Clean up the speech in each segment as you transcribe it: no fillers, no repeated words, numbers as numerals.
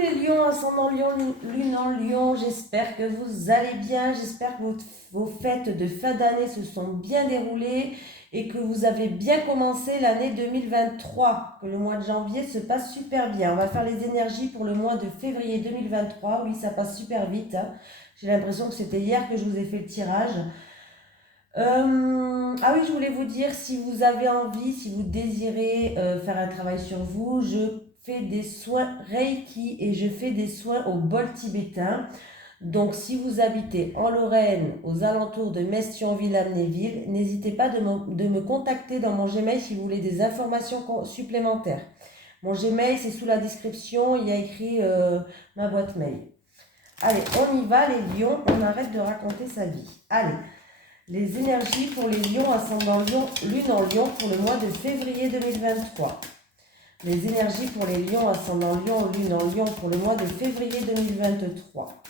les lions, ascendant lion, lune en lion, j'espère que vous allez bien, j'espère que vos fêtes de fin d'année se sont bien déroulées et que vous avez bien commencé l'année 2023, que le mois de janvier se passe super bien. On va faire les énergies pour le mois de février 2023, oui ça passe super vite, hein. J'ai l'impression que c'était hier que je vous ai fait le tirage. Ah oui, je voulais vous dire, si vous avez envie, si vous désirez faire un travail sur vous, je fais des soins Reiki et je fais des soins au bol tibétain. Donc, si vous habitez en Lorraine, aux alentours de Metz, Thionville, Amnéville, n'hésitez pas de me contacter dans mon Gmail si vous voulez des informations supplémentaires. Mon Gmail, c'est sous la description, il y a écrit ma boîte mail. Allez, on y va les lions, on arrête de raconter sa vie. Allez. Les énergies pour les lions, ascendant lion, lune en lion pour le mois de février 2023. Les énergies pour les lions, ascendant lion, lune en lion pour le mois de février 2023.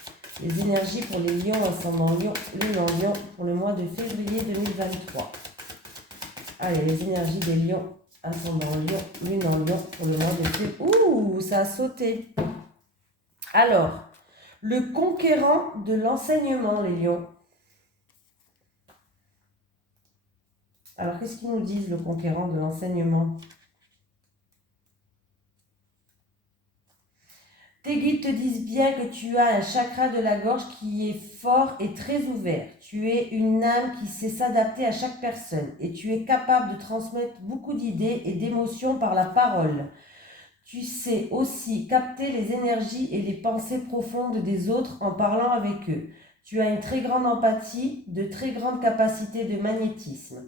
Les énergies pour les lions, ascendant lion, lune en lion pour le mois de février 2023. Allez, les énergies des lions, ascendant lion, lune en lion pour le mois de février. Ouh, ça a sauté. Alors, le conquérant de l'enseignement, les lions. Alors, qu'est-ce qu'ils nous disent, le conquérant de l'enseignement? Tes guides te disent bien que tu as un chakra de la gorge qui est fort et très ouvert. Tu es une âme qui sait s'adapter à chaque personne et tu es capable de transmettre beaucoup d'idées et d'émotions par la parole. Tu sais aussi capter les énergies et les pensées profondes des autres en parlant avec eux. Tu as une très grande empathie, de très grandes capacités de magnétisme.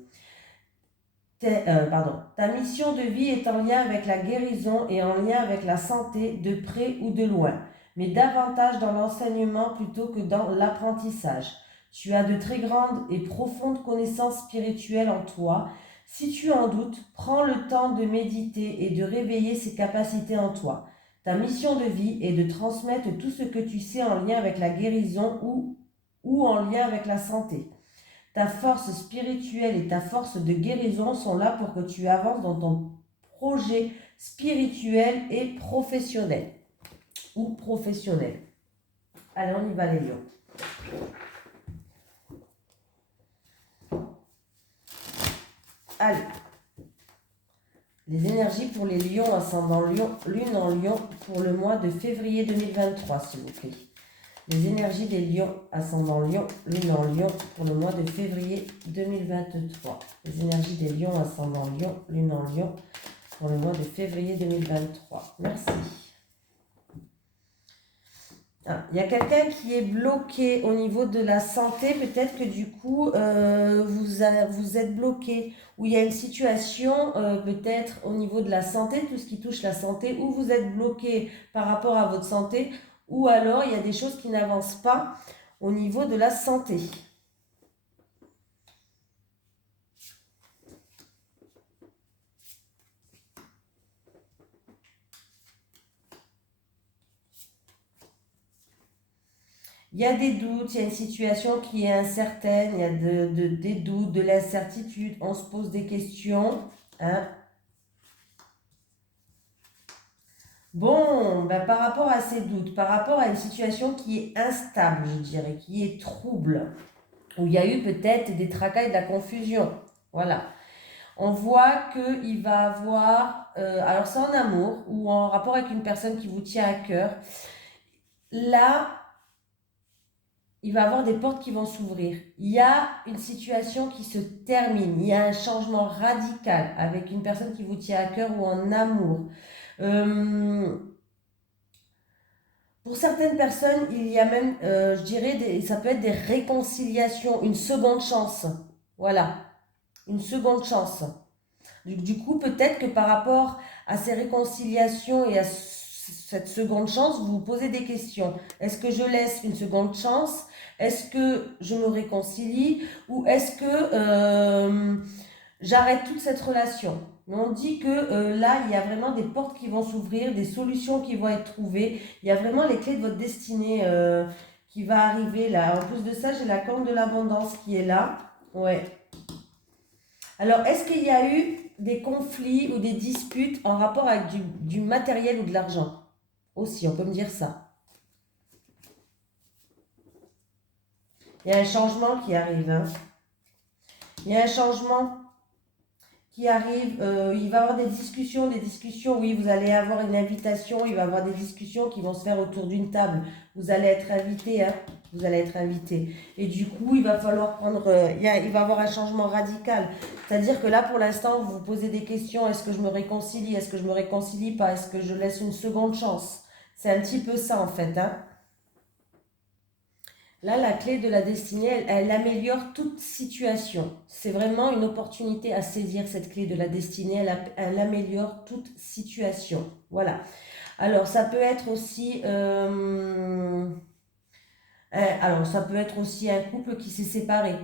Ta mission de vie est en lien avec la guérison et en lien avec la santé, de près ou de loin, mais davantage dans l'enseignement plutôt que dans l'apprentissage. Tu as de très grandes et profondes connaissances spirituelles en toi. Si tu en doutes, prends le temps de méditer et de réveiller ces capacités en toi. Ta mission de vie est de transmettre tout ce que tu sais en lien avec la guérison ou en lien avec la santé. Ta force spirituelle et ta force de guérison sont là pour que tu avances dans ton projet spirituel et professionnel. Ou professionnel. Allez, on y va les lions. Allez. Les énergies pour les lions ascendant lion, lune en lion pour le mois de février 2023, s'il vous plaît. Les énergies des lions, ascendant lion, lune en lion, pour le mois de février 2023. Les énergies des lions, ascendant lion, lune en lion, pour le mois de février 2023. Merci. Il y a quelqu'un qui est bloqué au niveau de la santé. Peut-être que du coup, vous êtes bloqué. Ou il y a une situation, peut-être au niveau de la santé, tout ce qui touche la santé, où vous êtes bloqué par rapport à votre santé. Ou alors, il y a des choses qui n'avancent pas au niveau de la santé. Il y a des doutes, il y a une situation qui est incertaine, il y a des doutes, de l'incertitude, on se pose des questions. Hein. Bon, ben, par rapport à ces doutes, par rapport à une situation qui est instable, je dirais, qui est trouble, où il y a eu peut-être des tracas et de la confusion. Voilà. On voit qu'il va avoir, alors c'est en amour ou en rapport avec une personne qui vous tient à cœur. Là, il va avoir des portes qui vont s'ouvrir. Il y a une situation qui se termine. Il y a un changement radical avec une personne qui vous tient à cœur ou en amour. Pour certaines personnes, il y a même, je dirais, ça peut être des réconciliations, une seconde chance. Voilà, une seconde chance. Du coup, peut-être que par rapport à ces réconciliations et à cette seconde chance, vous vous posez des questions. Est-ce que je laisse une seconde chance? Est-ce que je me réconcilie? Ou est-ce que j'arrête toute cette relation? Mais on dit que là, il y a vraiment des portes qui vont s'ouvrir, des solutions qui vont être trouvées. Il y a vraiment les clés de votre destinée qui va arriver là. En plus de ça, j'ai la corne de l'abondance qui est là. Ouais. Alors, est-ce qu'il y a eu des conflits ou des disputes en rapport avec du matériel ou de l'argent? Aussi, on peut me dire ça. Il y a un changement qui arrive. Hein. Il y a un changement qui arrive. Il va y avoir des discussions. Oui, vous allez avoir une invitation. Il va y avoir des discussions qui vont se faire autour d'une table. Vous allez être invité. Hein. Vous allez être invité. Et du coup, il va falloir prendre... il va y avoir un changement radical. C'est-à-dire que là, pour l'instant, vous vous posez des questions. Est-ce que je me réconcilie? Est-ce que je me réconcilie pas? Est-ce que je laisse une seconde chance? C'est un petit peu ça, en fait. Hein. Là, la clé de la destinée, elle améliore toute situation. C'est vraiment une opportunité à saisir, cette clé de la destinée. Elle améliore toute situation. Voilà. Alors, ça peut être aussi... alors, ça peut être aussi un couple qui s'est séparé.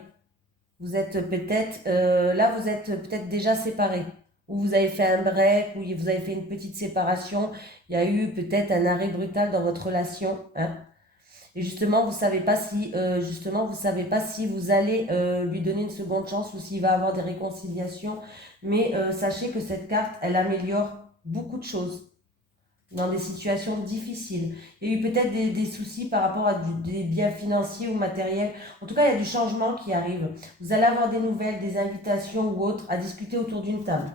Vous êtes peut-être... là, vous êtes peut-être déjà séparés. Ou vous avez fait un break, ou vous avez fait une petite séparation. Il y a eu peut-être un arrêt brutal dans votre relation. Hein. Et justement, vous savez pas si vous allez lui donner une seconde chance ou s'il va avoir des réconciliations. Mais sachez que cette carte, elle améliore beaucoup de choses dans des situations difficiles. Il y a eu peut-être des soucis par rapport à des biens financiers ou matériels. En tout cas, il y a du changement qui arrive. Vous allez avoir des nouvelles, des invitations ou autres à discuter autour d'une table.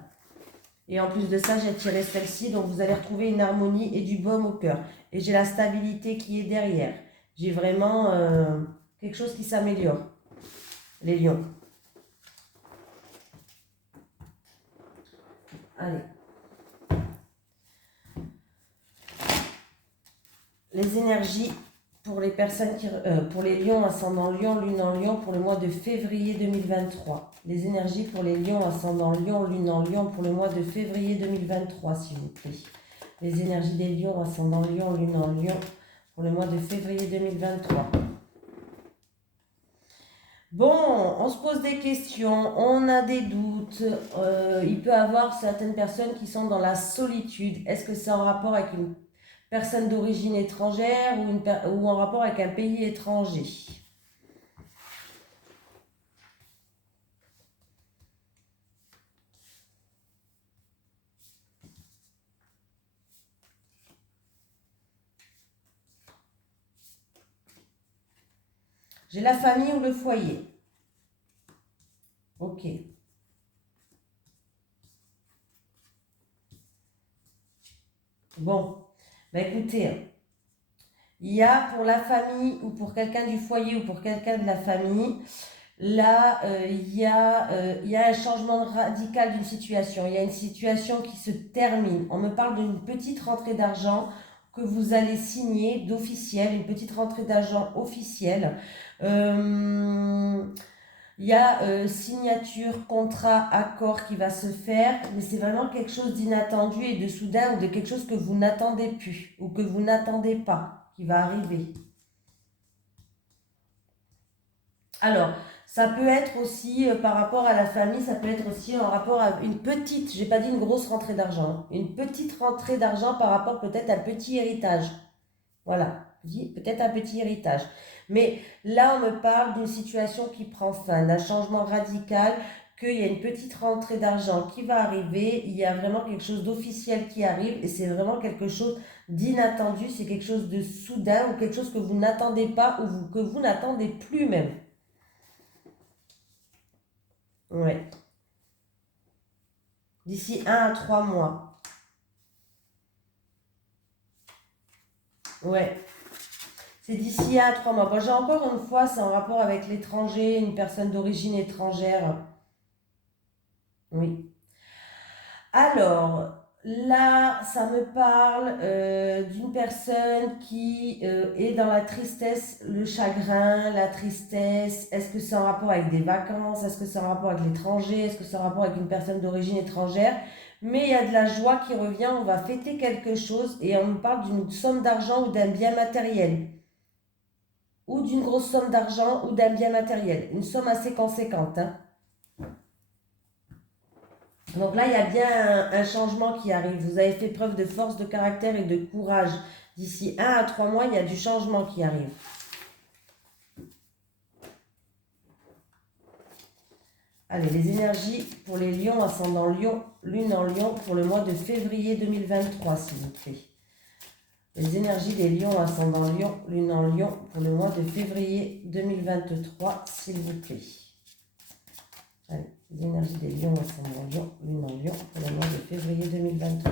Et en plus de ça, j'ai tiré celle-ci, donc vous allez retrouver une harmonie et du baume au cœur. Et j'ai la stabilité qui est derrière. J'ai vraiment quelque chose qui s'améliore. Les lions. Allez. Les énergies pour les personnes pour les lions, ascendant lion, lune en lion, pour le mois de février 2023. Les énergies pour les lions, ascendant lion, lune en lion, pour le mois de février 2023, s'il vous plaît. Les énergies des lions, ascendant lion, lune en lion, pour le mois de février 2023. Bon, on se pose des questions, on a des doutes. Il peut y avoir certaines personnes qui sont dans la solitude. Est-ce que c'est en rapport avec une personne d'origine étrangère ou en rapport avec un pays étranger? J'ai la famille ou le foyer. Ok. Bon, ben écoutez, il y a pour la famille ou pour quelqu'un du foyer ou pour quelqu'un de la famille, là, il y a un changement radical d'une situation. Il y a une situation qui se termine. On me parle d'une petite rentrée d'argent que vous allez signer d'officiel, une petite rentrée d'argent officielle. Euh, Il y a signature, contrat, accord qui va se faire, mais c'est vraiment quelque chose d'inattendu et de soudain ou de quelque chose que vous n'attendez plus ou que vous n'attendez pas qui va arriver. Alors, ça peut être aussi par rapport à la famille, ça peut être aussi en rapport à une petite, j'ai pas dit une grosse rentrée d'argent, hein, une petite rentrée d'argent par rapport peut-être à un petit héritage. Voilà, peut-être un petit héritage. Mais là, on me parle d'une situation qui prend fin, d'un changement radical, qu'il y a une petite rentrée d'argent qui va arriver, il y a vraiment quelque chose d'officiel qui arrive et c'est vraiment quelque chose d'inattendu, c'est quelque chose de soudain ou quelque chose que vous n'attendez pas ou que vous n'attendez plus même. Ouais. D'ici 1 à 3 mois. Ouais. C'est d'ici 1 à 3 mois. Bon, j'ai encore une fois, c'est en rapport avec l'étranger, une personne d'origine étrangère. Oui. Alors, là, ça me parle d'une personne qui est dans la tristesse, le chagrin, la tristesse. Est-ce que c'est en rapport avec des vacances? Est-ce que c'est en rapport avec l'étranger? Est-ce que c'est en rapport avec une personne d'origine étrangère? Mais il y a de la joie qui revient, on va fêter quelque chose et on me parle d'une somme d'argent ou d'un bien matériel. Ou d'une grosse somme d'argent ou d'un bien matériel. Une somme assez conséquente. Hein. Donc là, il y a bien un changement qui arrive. Vous avez fait preuve de force de caractère et de courage. D'ici 1 à 3 mois, il y a du changement qui arrive. Allez, les énergies pour les lions, ascendant lion, lune en lion, pour le mois de février 2023, s'il vous plaît. Les énergies des lions, ascendant lion, lune en lion, pour le mois de février 2023, s'il vous plaît. Allez, les énergies des lions, ascendant lion, lune en lion, pour le mois de février 2023.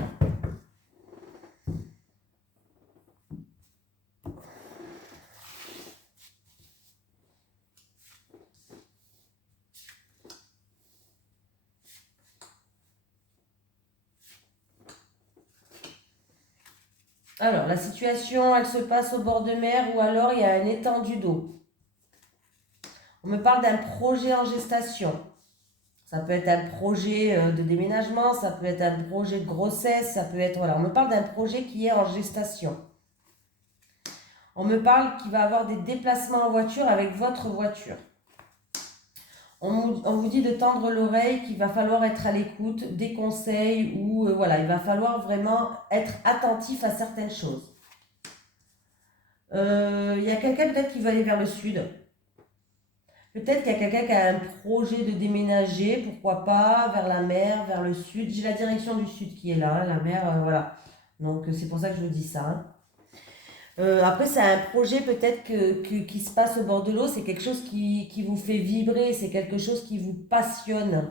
Alors, la situation, elle se passe au bord de mer ou alors il y a un étendu d'eau. On me parle d'un projet en gestation. Ça peut être un projet de déménagement, ça peut être un projet de grossesse, ça peut être... Voilà, on me parle d'un projet qui est en gestation. On me parle qu'il va avoir des déplacements en voiture avec votre voiture. On vous dit de tendre l'oreille, qu'il va falloir être à l'écoute des conseils ou voilà, il va falloir vraiment être attentif à certaines choses. Il y a quelqu'un peut-être qui va aller vers le sud. Peut-être qu'il y a quelqu'un qui a un projet de déménager, pourquoi pas, vers la mer, vers le sud. J'ai la direction du sud qui est là, la mer, voilà. Donc c'est pour ça que je vous dis ça. Hein. Après, c'est un projet peut-être qui se passe au bord de l'eau. C'est quelque chose qui vous fait vibrer. C'est quelque chose qui vous passionne.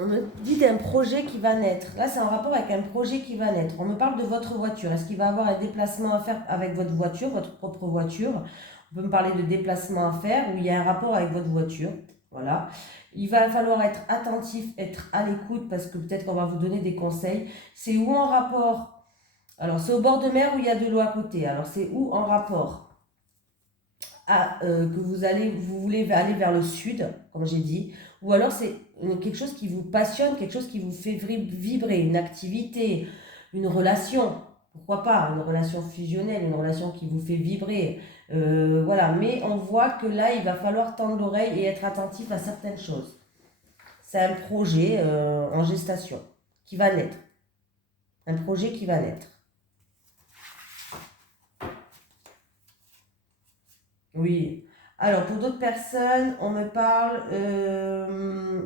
On me dit d'un projet qui va naître. Là, c'est en rapport avec un projet qui va naître. On me parle de votre voiture. Est-ce qu'il va avoir un déplacement à faire avec votre voiture, votre propre voiture? On peut me parler de déplacement à faire où il y a un rapport avec votre voiture. Voilà. Il va falloir être attentif, être à l'écoute parce que peut-être qu'on va vous donner des conseils. C'est où en rapport? Alors, c'est au bord de mer où il y a de l'eau à côté. Alors, c'est où en rapport que vous voulez aller vers le sud, comme j'ai dit, ou alors c'est quelque chose qui vous passionne, quelque chose qui vous fait vibrer, une activité, une relation, pourquoi pas, une relation fusionnelle, une relation qui vous fait vibrer, voilà. Mais on voit que là, il va falloir tendre l'oreille et être attentif à certaines choses. C'est un projet en gestation qui va naître, un projet qui va naître. Oui. Alors, pour d'autres personnes, on me parle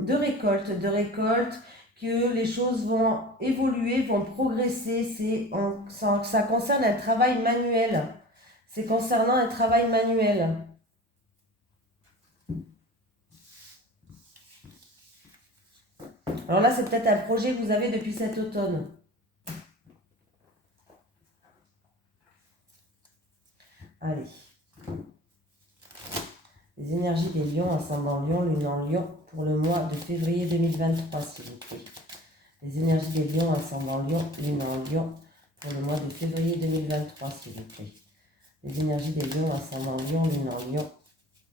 de récolte, que les choses vont évoluer, vont progresser. Ça concerne un travail manuel. C'est concernant un travail manuel. Alors là, c'est peut-être un projet que vous avez depuis cet automne. Allez. Les énergies des lions, ascendant lion, lune en lion, pour le mois de février 2023, s'il vous plaît. Les énergies des lions, ascendant lion, lune en lion, pour le mois de février 2023, s'il vous plaît. Les énergies des lions, ascendant lion, lune en lion,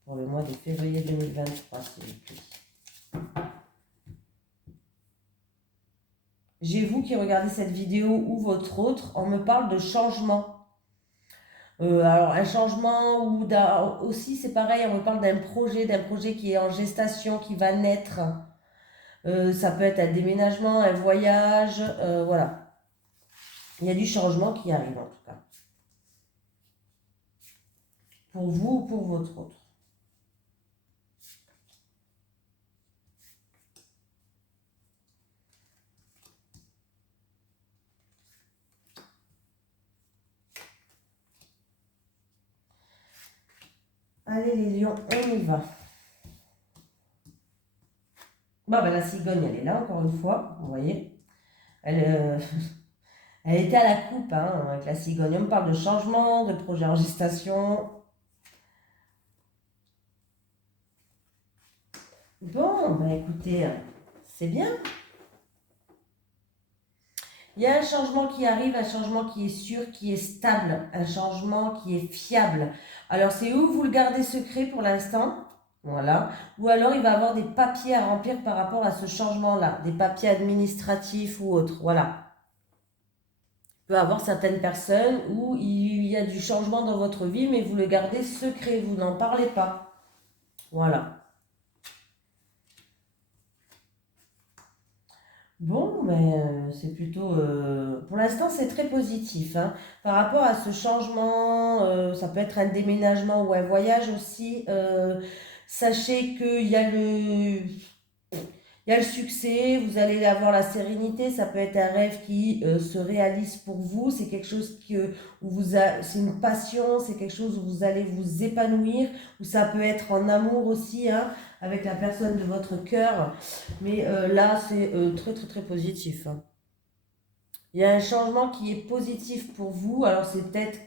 pour le mois de février 2023, s'il vous plaît. J'ai vous qui regardez cette vidéo ou votre autre, on me parle de changement. Alors un changement ou aussi c'est pareil, on me parle d'un projet qui est en gestation, qui va naître. Ça peut être un déménagement, un voyage, voilà. Il y a du changement qui arrive en tout cas. Pour vous ou pour votre autre. Allez les lions, on y va. Bon, ben, la cigogne, elle est là encore une fois, vous voyez. Elle, elle était à la coupe hein, avec la cigogne. On me parle de changement, de projet en gestation. Bon, ben écoutez, c'est bien. Il y a un changement qui arrive, un changement qui est sûr, qui est stable, un changement qui est fiable. Alors, c'est où vous le gardez secret pour l'instant, voilà. Ou alors, il va avoir des papiers à remplir par rapport à ce changement-là, des papiers administratifs ou autres, voilà. Il peut y avoir certaines personnes où il y a du changement dans votre vie, mais vous le gardez secret, vous n'en parlez pas. Voilà. Bon, mais c'est plutôt... pour l'instant, c'est très positif. Hein. Par rapport à ce changement, ça peut être un déménagement ou un voyage aussi. Sachez qu'il y a Il y a le succès, vous allez avoir la sérénité, ça peut être un rêve qui se réalise pour vous, c'est quelque chose où c'est une passion, c'est quelque chose où vous allez vous épanouir, ou ça peut être en amour aussi, hein, avec la personne de votre cœur, mais là c'est très très très positif, hein. Il y a un changement qui est positif pour vous. Alors c'est peut-être,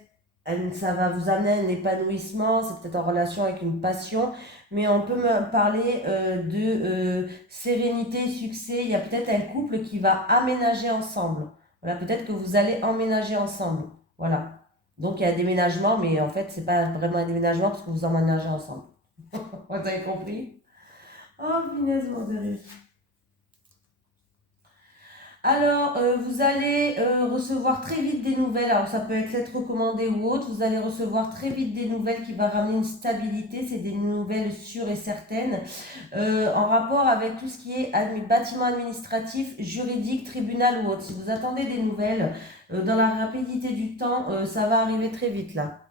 ça va vous amener un épanouissement, c'est peut-être en relation avec une passion, mais on peut me parler de sérénité, succès. Il y a peut-être un couple qui va aménager ensemble. Voilà, peut-être que vous allez emménager ensemble. Voilà. Donc il y a un déménagement, mais en fait c'est pas vraiment un déménagement parce que vous emménagez ensemble. Vous avez compris? Oh, punaise, mort de rire. Alors, vous allez recevoir très vite des nouvelles. Alors, ça peut être lettre recommandée ou autre. Vous allez recevoir très vite des nouvelles qui vont ramener une stabilité. C'est des nouvelles sûres et certaines. En rapport avec tout ce qui est bâtiment administratif, juridique, tribunal ou autre. Si vous attendez des nouvelles, dans la rapidité du temps, ça va arriver très vite là.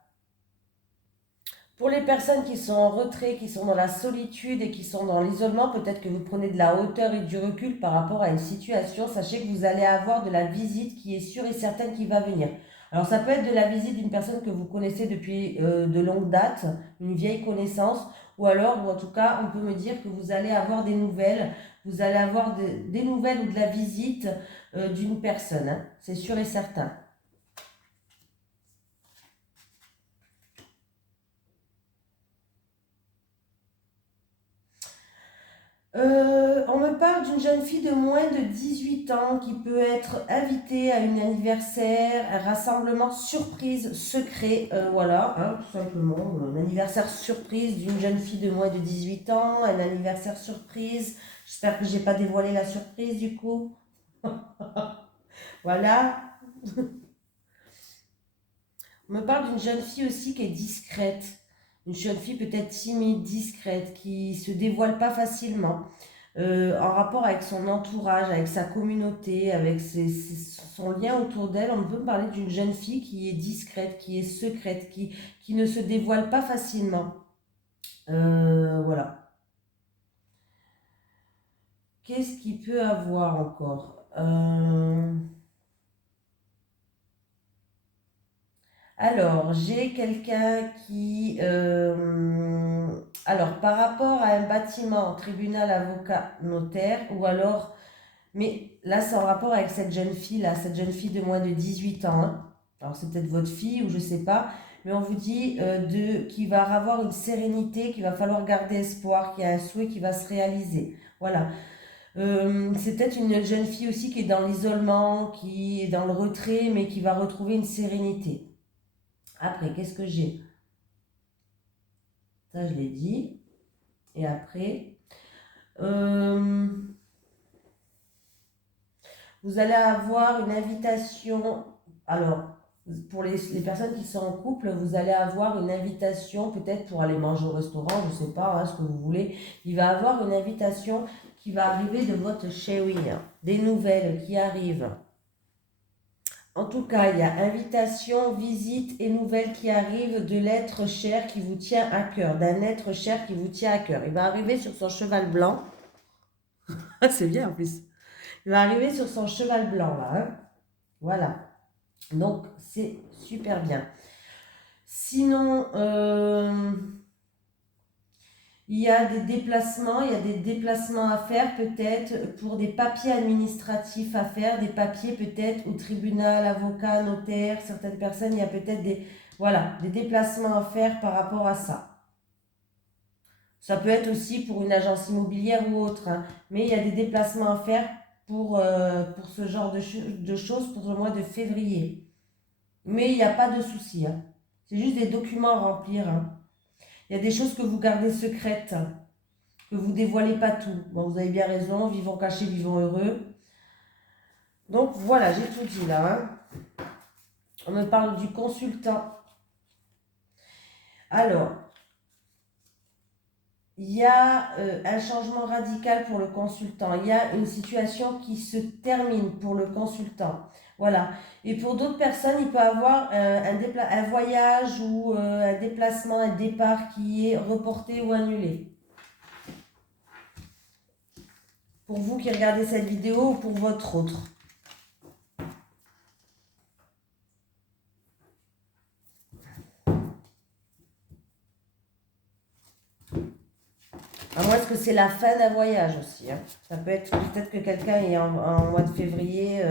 Pour les personnes qui sont en retrait, qui sont dans la solitude et qui sont dans l'isolement, peut-être que vous prenez de la hauteur et du recul par rapport à une situation. Sachez que vous allez avoir de la visite qui est sûre et certaine qui va venir. Alors ça peut être de la visite d'une personne que vous connaissez depuis de longue date, une vieille connaissance, ou alors, ou en tout cas, on peut me dire que vous allez avoir des nouvelles, vous allez avoir des nouvelles ou de la visite d'une personne, hein. C'est sûr et certain. On me parle d'une jeune fille de moins de 18 ans qui peut être invitée à un anniversaire, un rassemblement surprise secret, voilà, hein, tout simplement, un anniversaire surprise d'une jeune fille de moins de 18 ans, un anniversaire surprise. J'espère que j'ai pas dévoilé la surprise du coup. Voilà. On me parle d'une jeune fille aussi qui est discrète. Une jeune fille peut-être timide, discrète, qui se dévoile pas facilement. En rapport avec son entourage, avec sa communauté, avec son lien autour d'elle, on peut me parler d'une jeune fille qui est discrète, qui est secrète, qui ne se dévoile pas facilement. Voilà. Qu'est-ce qu'il peut avoir encore? Alors, j'ai quelqu'un qui... alors, par rapport à un bâtiment, tribunal, avocat, notaire, ou alors... Mais là, c'est en rapport avec cette jeune fille-là, cette jeune fille de moins de 18 ans, hein. Alors, c'est peut-être votre fille ou je sais pas. Mais on vous dit qu'il va avoir une sérénité, qu'il va falloir garder espoir, qu'il y a un souhait qui va se réaliser. Voilà. C'est peut-être une jeune fille aussi qui est dans l'isolement, qui est dans le retrait, mais qui va retrouver une sérénité. Après, qu'est-ce que j'ai? Ça, je l'ai dit. Et après, euh, vous allez avoir une invitation. Alors, pour les personnes qui sont en couple, vous allez avoir une invitation peut-être pour aller manger au restaurant, je ne sais pas, hein, ce que vous voulez. Il va avoir une invitation qui va arriver de votre chérie, hein, des nouvelles qui arrivent. En tout cas, il y a invitation, visite et nouvelles qui arrivent de l'être cher qui vous tient à cœur, d'un être cher qui vous tient à cœur. Il va arriver sur son cheval blanc. Ah, c'est bien en plus. Il va arriver sur son cheval blanc là, hein. Voilà. Donc, c'est super bien. Sinon, il y a des déplacements à faire peut-être pour des papiers administratifs à faire, des papiers peut-être au tribunal, avocat, notaire, certaines personnes, il y a peut-être voilà, des déplacements à faire par rapport à ça. Ça peut être aussi pour une agence immobilière ou autre, hein, mais il y a des déplacements à faire pour ce genre de choses pour le mois de février. Mais il n'y a pas de souci, hein. C'est juste des documents à remplir, hein. Il y a des choses que vous gardez secrètes, hein, que vous dévoilez pas tout. Bon, vous avez bien raison, vivons cachés, vivons heureux. Donc voilà, j'ai tout dit là, hein. On me parle du consultant. Alors, il y a un changement radical pour le consultant. Il y a une situation qui se termine pour le consultant. Voilà. Et pour d'autres personnes, il peut avoir un voyage ou un déplacement, un départ qui est reporté ou annulé. Pour vous qui regardez cette vidéo ou pour votre autre. À moins que c'est la fin d'un voyage aussi. Hein. Ça peut être peut-être que quelqu'un est en mois de février.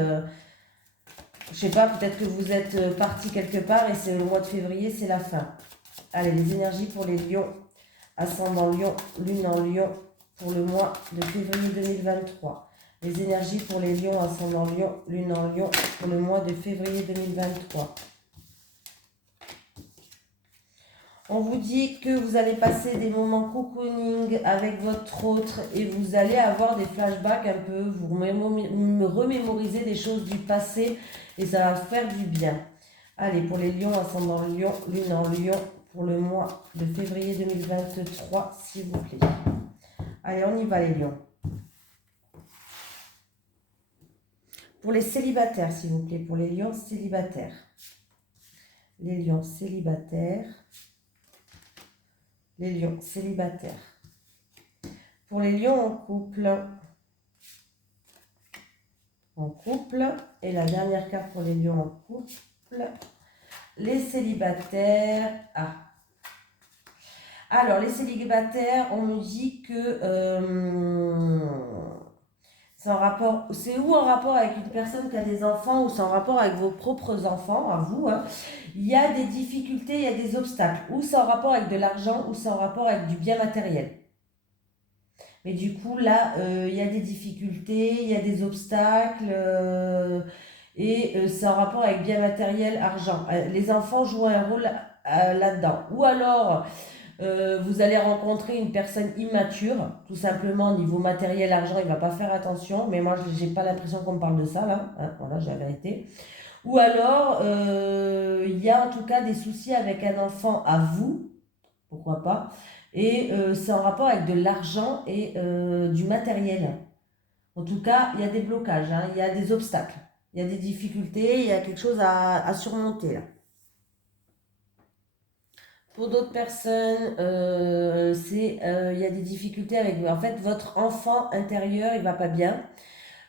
Je sais pas, peut-être que vous êtes parti quelque part et c'est le mois de février, c'est la fin. Allez, les énergies pour les lions. Ascendant lion, lune en lion pour le mois de février 2023. Les énergies pour les lions, ascendant lion, lune en lion pour le mois de février 2023. On vous dit que vous allez passer des moments cocooning avec votre autre et vous allez avoir des flashbacks un peu, vous remémoriser des choses du passé et ça va faire du bien. Allez, pour les lions, ascendant lion, lune en lion pour le mois de février 2023, s'il vous plaît. Allez, on y va les lions. Pour les célibataires, s'il vous plaît, pour les lions célibataires. Les lions célibataires. Les lions célibataires. Pour les lions en couple. En couple. Et la dernière carte pour les lions en couple. Les célibataires. Ah. Alors, les célibataires, on me dit que c'est en rapport. C'est ou en rapport avec une personne qui a des enfants ou c'est en rapport avec vos propres enfants, à vous. Hein. Il y a des difficultés, il y a des obstacles. Ou c'est en rapport avec de l'argent ou c'est en rapport avec du bien matériel. Mais du coup, là, il y a des difficultés, il y a des obstacles. Et c'est en rapport avec bien matériel, argent. Les enfants jouent un rôle là-dedans. Ou alors, vous allez rencontrer une personne immature, tout simplement au niveau matériel, argent, il ne va pas faire attention. Mais moi, je n'ai pas l'impression qu'on me parle de ça, là. Hein, voilà, j'ai la vérité. Ou alors, il y a en tout cas des soucis avec un enfant à vous, pourquoi pas. Et c'est en rapport avec de l'argent et du matériel. En tout cas, il y a des blocages, hein, il y a des obstacles, il y a des difficultés, il y a quelque chose à surmonter là. Pour d'autres personnes, il y a des difficultés avec vous. En fait, votre enfant intérieur, il ne va pas bien.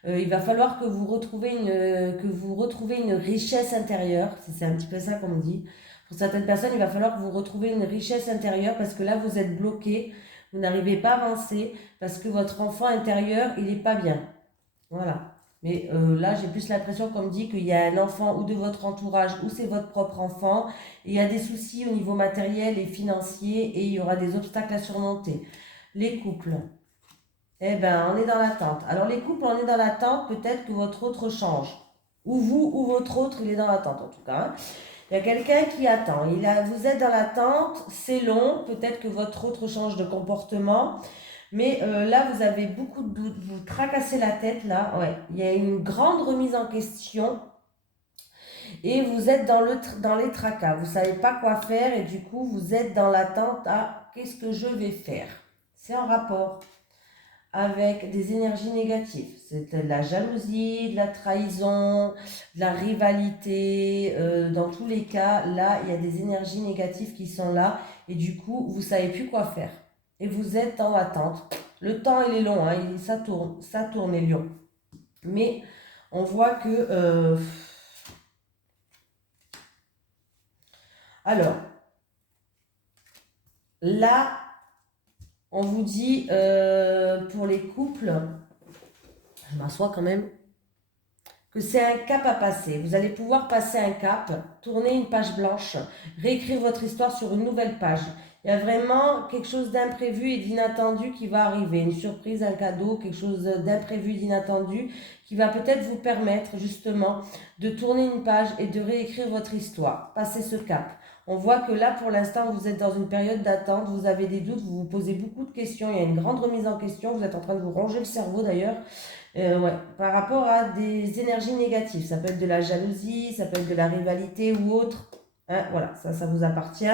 Il va falloir que vous retrouvez une richesse intérieure. C'est un petit peu ça qu'on me dit. Pour certaines personnes, il va falloir que vous retrouviez une richesse intérieure parce que là, vous êtes bloqué. Vous n'arrivez pas à avancer parce que votre enfant intérieur, il n'est pas bien. Voilà. Mais là, j'ai plus l'impression qu'on me dit qu'il y a un enfant ou de votre entourage ou c'est votre propre enfant. Et il y a des soucis au niveau matériel et financier et il y aura des obstacles à surmonter. Les couples. Eh bien, on est dans l'attente. Alors, les couples, on est dans l'attente. Peut-être que votre autre change. Ou vous ou votre autre, il est dans l'attente en tout cas. Hein. Il y a quelqu'un qui attend. Vous êtes dans l'attente, c'est long. Peut-être que votre autre change de comportement. Mais là, vous avez beaucoup de doutes, vous tracassez la tête, là, ouais. Il y a une grande remise en question et vous êtes dans les tracas. Vous ne savez pas quoi faire et du coup, vous êtes dans l'attente à qu'est-ce que je vais faire. C'est en rapport avec des énergies négatives. C'est de la jalousie, de la trahison, de la rivalité. Dans tous les cas, là, il y a des énergies négatives qui sont là et du coup, vous ne savez plus quoi faire. Et vous êtes en attente. Le temps, il est long, hein, ça tourne les lions. Mais on voit que... Alors, là, on vous dit, pour les couples, je m'assois quand même, que c'est un cap à passer. Vous allez pouvoir passer un cap, tourner une page blanche, réécrire votre histoire sur une nouvelle page. Il y a vraiment quelque chose d'imprévu et d'inattendu qui va arriver, une surprise, un cadeau, quelque chose d'imprévu, d'inattendu qui va peut-être vous permettre justement de tourner une page et de réécrire votre histoire, passer ce cap. On voit que là, pour l'instant, vous êtes dans une période d'attente, vous avez des doutes, vous vous posez beaucoup de questions, il y a une grande remise en question, vous êtes en train de vous ronger le cerveau d'ailleurs, ouais, par rapport à des énergies négatives. Ça peut être de la jalousie, ça peut être de la rivalité ou autre. Hein, voilà, ça vous appartient.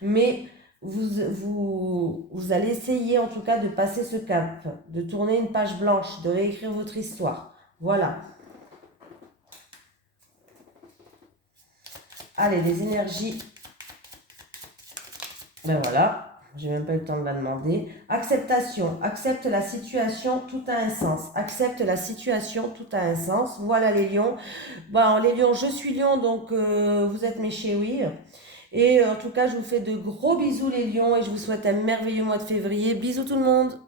Mais vous allez essayer en tout cas de passer ce cap, de tourner une page blanche, de réécrire votre histoire. Voilà. Allez, les énergies. Ben voilà. j'ai même pas eu le temps de la demander. Acceptation, accepte la situation, tout a un sens. Accepte la situation, tout a un sens. Voilà les lions. Bon, les lions, je suis lion, donc vous êtes mes chéris. Et en tout cas, je vous fais de gros bisous les lions et je vous souhaite un merveilleux mois de février. Bisous tout le monde!